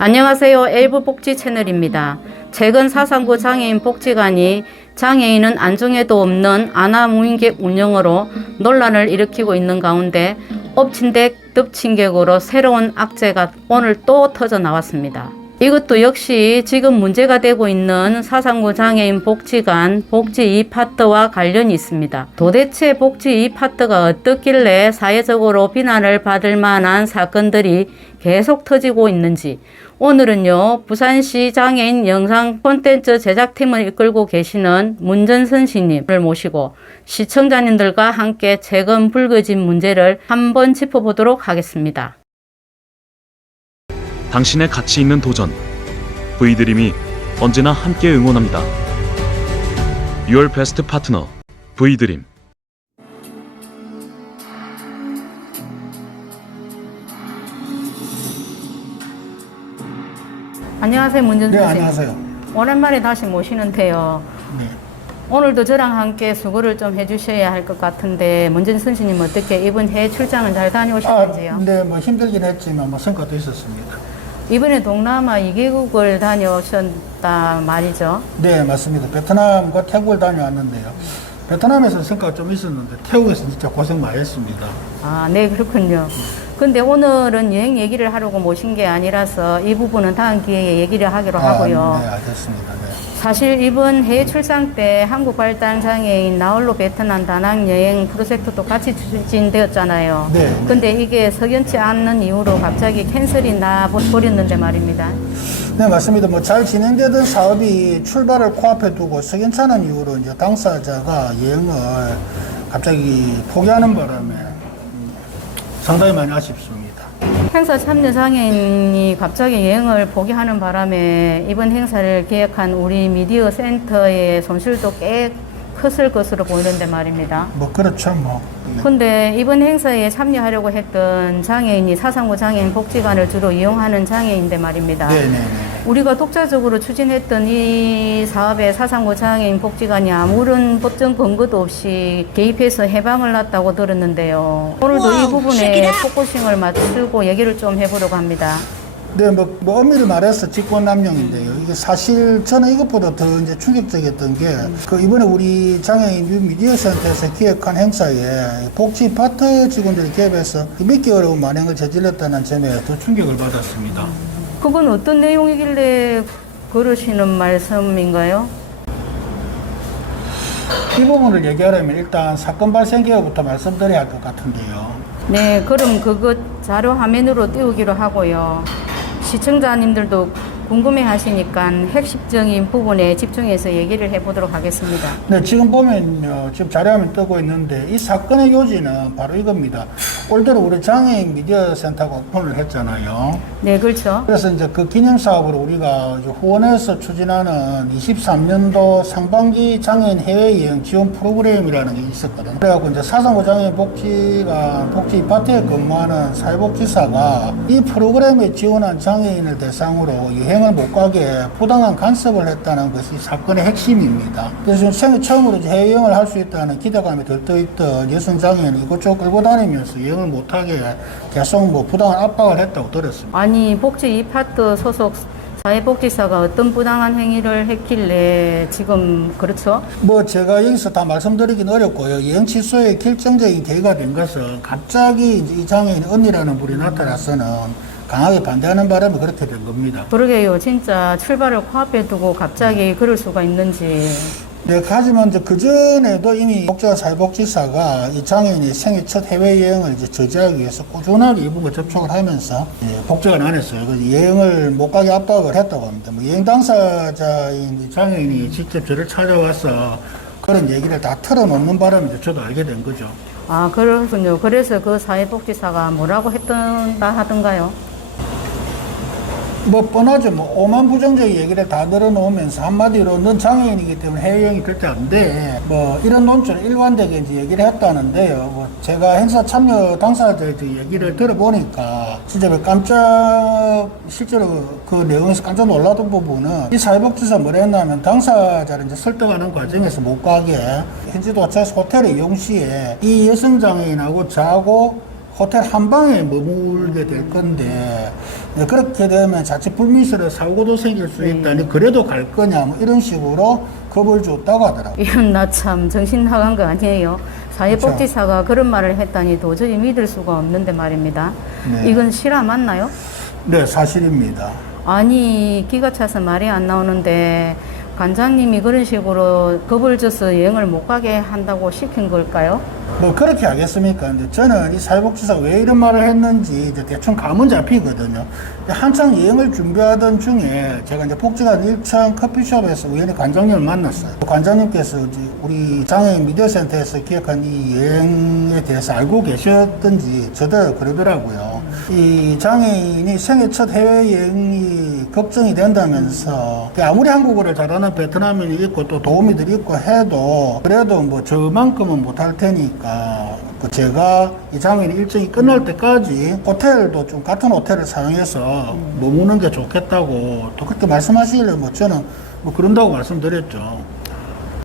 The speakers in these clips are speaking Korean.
안녕하세요. 엘브복지 채널입니다. 최근 사상구 장애인 복지관이 장애인은 안중에도 없는 안하무인객 운영으로 논란을 일으키고 있는 가운데 엎친데 덮친격으로 새로운 악재가 오늘 또 터져 나왔습니다. 이것도 역시 지금 문제가 되고 있는 사상구 장애인 복지관 복지 2파트와 관련이 있습니다. 도대체 복지 2파트가 어떻길래 사회적으로 비난을 받을 만한 사건들이 계속 터지고 있는지, 오늘은요, 부산시 장애인 영상 콘텐츠 제작팀을 이끌고 계시는 문전선 씨님을 모시고 시청자님들과 함께 최근 불거진 문제를 한번 짚어보도록 하겠습니다. 당신의 가치 있는 도전, V드림이 언제나 함께 응원합니다. Your Best Partner, V드림. 안녕하세요, 문전선 씨. 네, 안녕하세요. 오랜만에 다시 모시는데요. 네. 오늘도 저랑 함께 수고를 좀 해주셔야 할 것 같은데, 문전선 씨님 어떻게 이번 해외 출장을 잘 다녀오셨는지요? 네, 뭐 힘들긴 했지만 뭐 성과도 있었습니다. 이번에 동남아 2개국을 다녀오셨다 말이죠. 네, 맞습니다. 베트남과 태국을 다녀왔는데요. 베트남에서 성과가 좀 있었는데 태국에서 진짜 고생 많이 했습니다. 아, 네, 그렇군요. 근데 오늘은 여행 얘기를 하려고 모신 게 아니라서 이 부분은 다음 기회에 얘기를 하기로 하고요. 네, 알겠습니다. 네. 사실 이번 해외 출장 때 한국 발달 장애인 나홀로 베트남 다낭 여행 프로젝트도 같이 추진되었잖아요. 네. 근데 이게 석연치 않는 이유로 갑자기 캔슬이 나 버렸는데 말입니다. 네, 맞습니다. 뭐 잘 진행되던 사업이 출발을 코앞에 두고 석연찮은 이유로 이제 당사자가 여행을 갑자기 포기하는 바람에 상당히 많이 아쉽습니다. 행사 참여 장애인이 갑자기 여행을 포기하는 바람에 이번 행사를 기획한 우리 미디어 센터의 손실도 꽤 컸을 것으로 보이는데 말입니다. 뭐 그렇죠, 뭐. 근데 이번 행사에 참여하려고 했던 장애인이 사상구 장애인 복지관을 주로 이용하는 장애인인데 말입니다. 네네네. 우리가 독자적으로 추진했던 이 사업에 사상구 장애인 복지관이 아무런 법정 근거도 없이 개입해서 해방을 놨다고 들었는데요. 오늘도 이 부분에 포커싱을 맞추고 얘기를 좀 해보려고 합니다. 네, 뭐 엄밀히 말해서 직권남용인데요. 이게 사실 저는 이것보다 더 이제 충격적이었던 게 이번에 우리 장애인 미디어 센터에서 기획한 행사에 복지 파트 직원들이 개입해서 믿기 어려운 만행을 저질렀다는 점에 더 충격을 받았습니다. 그건 어떤 내용이길래 그러시는 말씀인가요? 이 부분을 얘기하려면 일단 사건 발생 기간부터 말씀드려야 할 것 같은데요. 네, 그럼 그거 자료 화면으로 띄우기로 하고요. 시청자님들도 궁금해 하시니까 핵심적인 부분에 집중해서 얘기를 해보도록 하겠습니다. 네, 지금 보면요. 지금 자료화면 뜨고 있는데 이 사건의 요지는 바로 이겁니다. 올 들어 우리 장애인 미디어 센터가 오픈을 했잖아요. 네, 그렇죠. 그래서 이제 그 기념 사업으로 우리가 이제 후원해서 추진하는 23년도 상반기 장애인 해외여행 지원 프로그램이라는 게 있었거든요. 그래갖고 이제 사상구 장애인 복지관 복지 파트에 근무하는 사회복지사가 이 프로그램에 지원한 장애인을 대상으로 여행을 못 가게 부당한 간섭을 했다는 것이 사건의 핵심입니다. 그래서 지금 생애 처음으로 이제 해외여행을 할 수 있다는 기대감이 들떠있던 여성 장애인이 이곳저곳 끌고 다니면서 여행을 못하게 계속 뭐 부당한 압박을 했다고 들었습니다. 아니, 복지 2파트 소속 사회복지사가 어떤 부당한 행위를 했길래 지금 그렇죠? 뭐 제가 여기서 다 말씀드리긴 어렵고요. 여행 취소에 결정적인 계기가 된 것은 갑자기 이제 이 장애인 언니라는 분이 나타나서는 강하게 반대하는 바람에 그렇게 된 겁니다. 그러게요. 진짜 출발을 코앞에 두고 갑자기 그럴 수가 있는지. 네, 하지만 이제 그전에도 이미 복지와 사회복지사가 이 장애인이 생애 첫 해외여행을 이제 저지하기 위해서 꾸준하게 이 부분 접촉을 하면서 복지관 안에서 여행을 못 가게 압박을 했다고 합니다. 뭐 여행 당사자인 이 장애인이 직접 저를 찾아와서 그런 얘기를 다 털어놓는 바람에 이제 저도 알게 된 거죠. 아, 그렇군요. 그래서 그 사회복지사가 뭐라고 했던가 하던가요? 뭐 뻔하죠. 뭐 오만 부정적인 얘기를 다 늘어놓으면서 한마디로 넌 장애인이기 때문에 해외여행이 절대 안 돼. 뭐 이런 논조를 일관되게 이제 얘기를 했다는데요. 뭐 제가 행사 참여 당사자들 얘기를 들어보니까 진짜 실제로 그 내용에서 깜짝 놀랐던 부분은 이 사회복지사 뭐라 했냐면 당사자를 이제 설득하는 과정에서 못 가게 현지 도착해서 호텔에 이용 시에 이 여성 장애인하고 저하고 호텔 한 방에 머물게 될 건데 그렇게 되면 자칫 불미스러운 사고도 생길 수 있다니 그래도 갈 거냐 뭐 이런 식으로 겁을 줬다고 하더라고요. 이건 나 참 정신 나간 거 아니에요. 사회복지사가 그런 말을 했다니 도저히 믿을 수가 없는데 말입니다. 네. 이건 실화 맞나요? 네, 사실입니다. 아니 기가 차서 말이 안 나오는데 관장님이 그런 식으로 겁을 줘서 여행을 못 가게 한다고 시킨 걸까요? 뭐 그렇게 하겠습니까? 근데 저는 이 사회복지사가 왜 이런 말을 했는지 이제 대충 감은 잡히거든요. 한창 여행을 준비하던 중에 제가 이제 복지관 1층 커피숍에서 우연히 관장님을 만났어요. 관장님께서 이제 우리 장애인 미디어센터에서 기획한 이 여행에 대해서 알고 계셨던지 저도 그러더라고요. 이 장애인이 생애 첫 해외여행이 걱정이 된다면서 아무리 한국어를 잘하는 베트남인이 있고 또 도우미들이 있고 해도 그래도 뭐 저만큼은 못할 테니까 제가 이 장애인 일정이 끝날 때까지 호텔도 좀 같은 호텔을 사용해서 머무는 게 좋겠다고 또 그렇게 말씀하시길래 뭐 저는 뭐 그런다고 말씀드렸죠.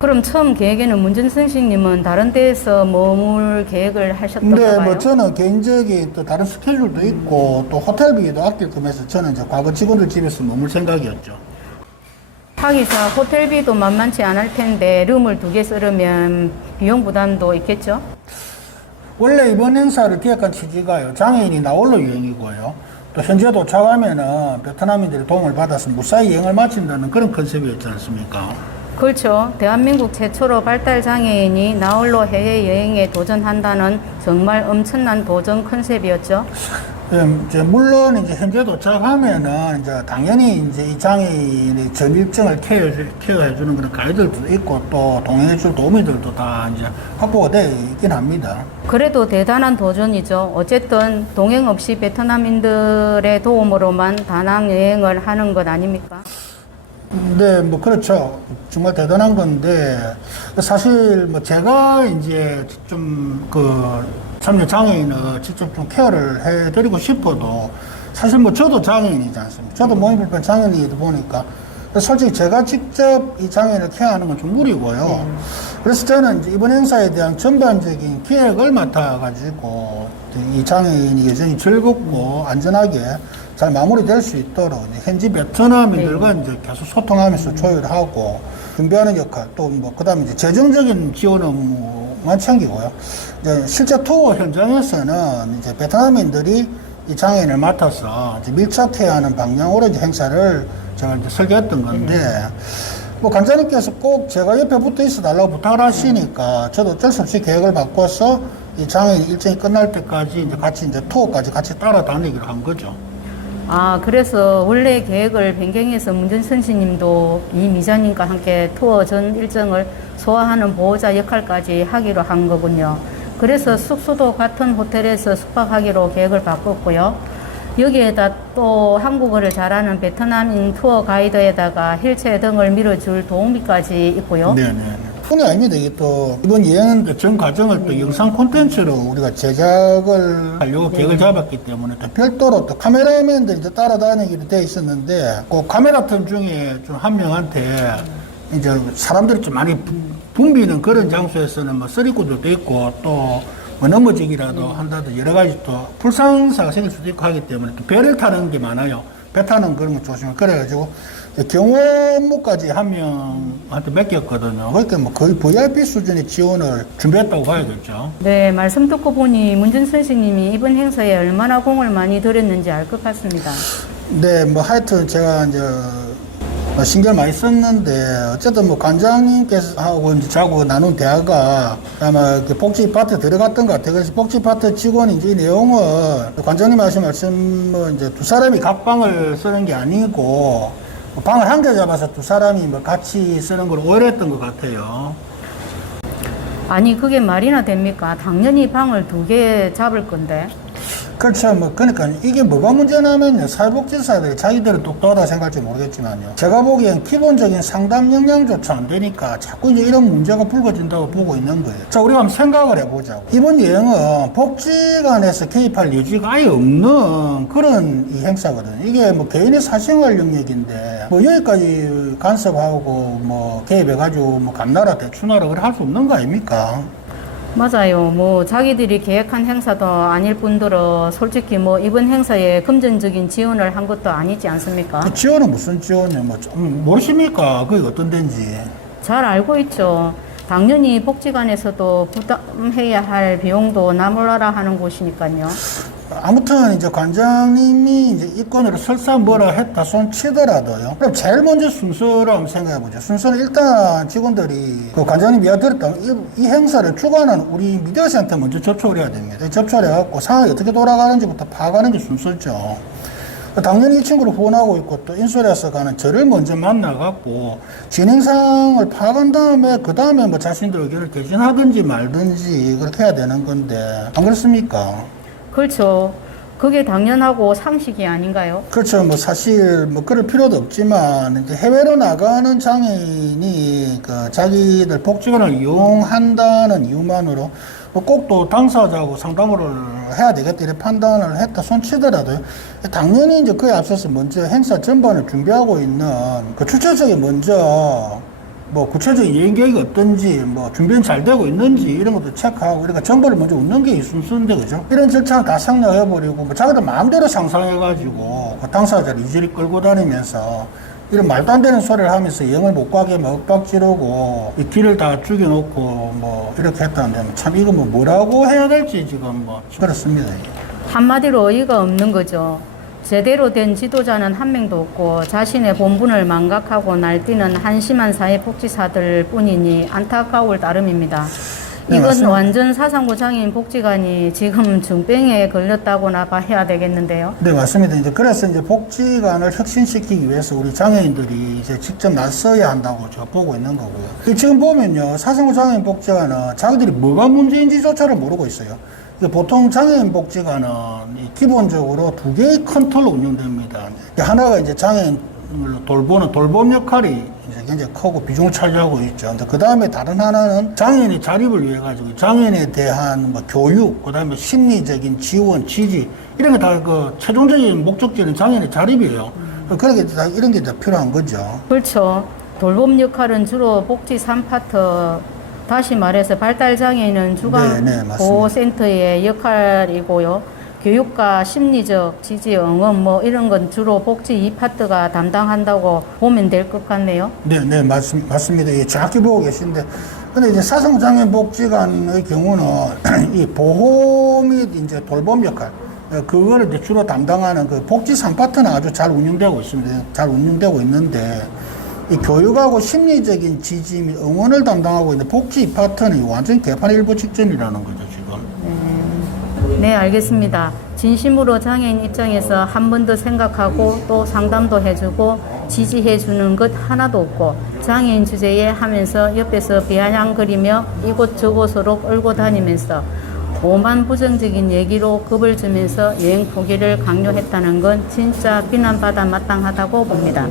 그럼 처음 계획에는 문준성 씨님은 다른 데에서 머물 계획을 하셨던가 네, 봐요? 뭐 저는 개인적인 또 다른 스케줄도 있고 또 호텔비도 아낄 겸해서 저는 이제 과거 직원들 집에서 머물 생각이었죠. 하기사 호텔비도 만만치 않을 텐데 룸을 2개 쓰려면 비용 부담도 있겠죠? 원래 이번 행사를 기획한 취지가요. 장애인이 나홀로 여행이고요. 또 현재 도착하면은 베트남인들의 도움을 받아서 무사히 여행을 마친다는 그런 컨셉이었지 않습니까? 그렇죠. 대한민국 최초로 발달 장애인이 나홀로 해외여행에 도전한다는 정말 엄청난 도전 컨셉이었죠. 이제 물론 이제 현재 도착하면은 이제 당연히 이제 이 장애인의 전 일정을 케어해주는 그런 가이드들도 있고 또 동행해줄 도우미들도 다 이제 확보가 되어 있긴 합니다. 그래도 대단한 도전이죠. 어쨌든 동행 없이 베트남인들의 도움으로만 다낭 여행을 하는 것 아닙니까? 네, 뭐 그렇죠. 정말 대단한 건데 사실 뭐 제가 이제 좀 참여 장애인을 직접 좀 케어를 해드리고 싶어도 사실 뭐 저도 장애인이지 않습니까? 저도 몸이 불편 장애인이다 보니까 솔직히 제가 직접 이 장애인을 케어하는 건 좀 무리고요. 그래서 저는 이제 이번 행사에 대한 전반적인 기획을 맡아가지고 이 장애인이 여전히 즐겁고 안전하게 잘 마무리될 수 있도록 현지 베트남인들과 이제 계속 소통하면서 조율하고 준비하는 역할 또 뭐 그다음에 이제 재정적인 지원 업무만 챙기고요. 이제 실제 투어 현장에서는 이제 베트남인들이 이 장애인을 맡아서 이제 밀착해야 하는 방향으로 이제 행사를 제가 이제 설계했던 건데 뭐 관장님께서 꼭 제가 옆에 붙어 있어 달라고 부탁을 하시니까 저도 어쩔 수 없이 계획을 바꿔서 이 장애인 일정이 끝날 때까지 이제 같이 이제 투어까지 같이 따라다니기로 한 거죠. 아, 그래서 원래 계획을 변경해서 문준선 씨님도 이 미자님과 함께 투어 전 일정을 소화하는 보호자 역할까지 하기로 한 거군요. 그래서 숙소도 같은 호텔에서 숙박하기로 계획을 바꿨고요. 여기에다 또 한국어를 잘하는 베트남인 투어 가이드에다가 휠체어 등을 밀어줄 도우미까지 있고요. 네네. 뿐이 아닙니다. 이게 또 이번 여행 전 과정을 또 영상 콘텐츠로 우리가 제작을 하려고 계획을 잡았기 때문에 또 별도로 또 카메라맨들이 또 따라다니기로 돼 있었는데 그 카메라 틈 중에 좀 한 명한테 이제 사람들이 좀 많이 붐비는 그런 장소에서는 뭐 쓰리꾼들도 있고 또 뭐 넘어지기라도 한다든 여러 가지 또 불상사가 생길 수도 있고 하기 때문에 또 배를 타는 게 많아요. 배 타는 그런 거 조심을 그래가지고 경호 업무까지 한 명한테 맡겼거든요. 그러니까 뭐 거의 VIP 수준의 지원을 준비했다고 봐야겠죠. 네, 말씀 듣고 보니 문준선 씨님이 이번 행사에 얼마나 공을 많이 들였는지 알 것 같습니다. 네, 뭐 하여튼 제가 이제 신경 많이 썼는데 어쨌든 뭐 관장님께서 하고 이제 자고 나눈 대화가 아마 복지 파트 들어갔던 것 같아요. 그래서 복지 파트 직원이 이제 이 내용을 관장님 하신 말씀은 이제 두 사람이 각 방을 쓰는 게 아니고 방을 한 개 잡아서 두 사람이 뭐 같이 쓰는 걸 오해를 했던 것 같아요. 아니 그게 말이나 됩니까? 당연히 방을 2개 잡을 건데. 그렇죠. 뭐, 그러니까 이게 뭐가 문제냐면요. 사회복지사들이 자기들은 똑똑하다 생각할지 모르겠지만요. 제가 보기엔 기본적인 상담 역량조차 안 되니까 자꾸 이제 이런 문제가 불거진다고 보고 있는 거예요. 자, 우리가 한번 생각을 해보자고. 이번 여행은 복지관에서 개입할 여지가 아예 없는 그런 이 행사거든요. 이게 뭐 개인의 사생활 영역인데 뭐 여기까지 간섭하고 뭐 개입해가지고 뭐 감나라 대추나라 그래 할 수 없는 거 아닙니까? 맞아요. 뭐 자기들이 계획한 행사도 아닐 뿐더러 솔직히 뭐 이번 행사에 금전적인 지원을 한 것도 아니지 않습니까? 그 지원은 무슨 지원이요? 뭐 좀 모르십니까? 그게 어떤 데인지. 잘 알고 있죠. 당연히 복지관에서도 부담해야 할 비용도 나몰라라 하는 곳이니까요. 아무튼 이제 관장님이 이제 이건으로 설사 뭐라 했다 손 치더라도요. 그럼 제일 먼저 순서를 한번 생각해 보죠. 순서는 일단 직원들이 그 관장님 이야기 들었다. 이 행사를 주관하는 우리 미디어센터 먼저 접촉을 해야 됩니다. 접촉을 해갖고 상황이 어떻게 돌아가는지부터 파악하는 게 순서죠. 당연히 이 친구를 후원하고 있고 또 인솔에서 가는 저를 먼저 만나갖고 진행상을 파악한 다음에 그 다음에 뭐 자신들 의견을 개진하든지 말든지 그렇게 해야 되는 건데 안 그렇습니까? 그렇죠. 그게 당연하고 상식이 아닌가요? 그렇죠. 뭐 사실 뭐 그럴 필요도 없지만 이제 해외로 나가는 장애인이 그 자기들 복지관을 이용한다는 이유만으로 꼭 또 당사자하고 상담을 해야 되겠다 이렇게 판단을 했다 손치더라도요. 당연히 이제 그에 앞서서 먼저 행사 전반을 준비하고 있는 그 주최측이 먼저 뭐 구체적인 여행 계획이 어떤지 뭐 준비는 잘 되고 있는지 이런 것도 체크하고 그러니까 정보를 먼저 얻는 게 순서인데 그죠? 이런 절차를 다 상략해버리고 뭐 자기들 마음대로 상상해가지고 그 당사자를 이리저리 끌고 다니면서 이런 말도 안 되는 소리를 하면서 여행을 못 가게 막 윽박 지르고 이 길을 다 죽여놓고 뭐 이렇게 했다는데 참 이거 뭐 뭐라고 해야 될지 지금 뭐 그렇습니다. 한마디로 어이가 없는 거죠. 제대로 된 지도자는 한 명도 없고 자신의 본분을 망각하고 날뛰는 한심한 사회복지사들 뿐이니 안타까울 따름입니다. 네, 이건 맞습니다. 완전 사상구 장애인 복지관이 지금 중병에 걸렸다고나 봐야 되겠는데요. 네, 맞습니다. 이제 그래서 이제 복지관을 혁신시키기 위해서 우리 장애인들이 이제 직접 나서야 한다고 저 보고 있는 거고요. 지금 보면요, 사상구 장애인 복지관은 자기들이 뭐가 문제인지조차를 모르고 있어요. 보통 장애인 복지관은 기본적으로 두 개의 컨트롤로 운영됩니다. 하나가 이제 장애인을 돌보는 돌봄 역할이 이제 굉장히 크고 비중을 차지하고 있죠. 근데 그 다음에 다른 하나는 장애인의 자립을 위해 가지고 장애인에 대한 뭐 교육, 그 다음에 심리적인 지원, 지지 이런 게 다 그 최종적인 목적지는 장애인의 자립이에요. 그렇게 다 이런 게 다 필요한 거죠. 그렇죠. 돌봄 역할은 주로 복지 3파트, 다시 말해서 발달장애인은 주간 네, 맞습니다. 보호센터의 역할이고요. 교육과 심리적 지지, 응원 뭐 이런 건 주로 복지 2파트가 담당한다고 보면 될 것 같네요. 네, 맞습니다. 예, 정확히 보고 계신데. 근데 이제 사상장애인 복지관의 경우는 이 보호 및 이제 돌봄 역할, 그거를 이제 주로 담당하는 그 복지 3파트는 아주 잘 운영되고 있습니다. 잘 운영되고 있는데, 이 교육하고 심리적인 지지 및 응원을 담당하고 있는 복지 2파트는 완전 개판 일부 직전이라는 거죠, 지금. 네, 알겠습니다. 진심으로 장애인 입장에서 한 번 더 생각하고 또 상담도 해주고 지지해주는 것 하나도 없고 장애인 주제에 하면서 옆에서 비아냥거리며 이곳저곳으로 끌고 다니면서 오만 부정적인 얘기로 겁을 주면서 여행 포기를 강요했다는 건 진짜 비난받아 마땅하다고 봅니다.